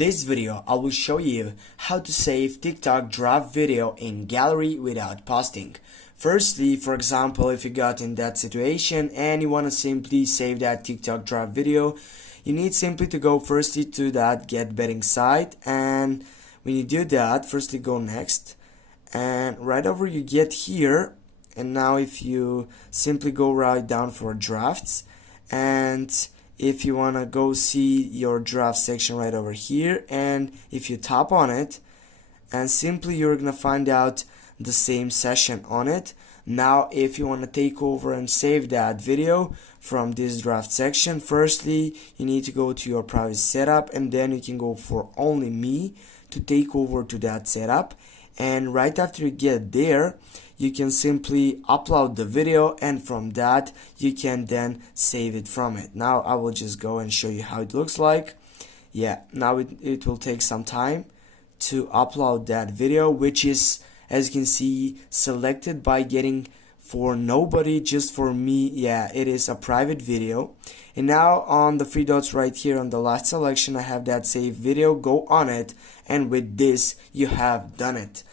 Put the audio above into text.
this video, I will show you how to save TikTok draft video in gallery without posting. Firstly, for example, if you got in that situation and you want to simply save that TikTok draft video, you need simply to go firstly to that get betting site, and when you do that, firstly go next, and right over you get here, and now if you simply go right down for drafts, and if you want to go see your draft section right over here, and if you tap on it, and simply you're gonna find out the same session on it. Now if you want to take over and save that video from this draft section, firstly you need to go to your private setup, and then you can go for only me to take over to that setup, and right after you get there you can simply upload the video, and from that you can then save it from it. Now I will just go and show you how it looks like. Yeah, now it will take some time to upload that video, which is, as you can see, selected by getting for nobody, just for me. Yeah, it is a private video. And now on the three dots right here on the last selection, I have that save video. Go on it, and with this you have done it.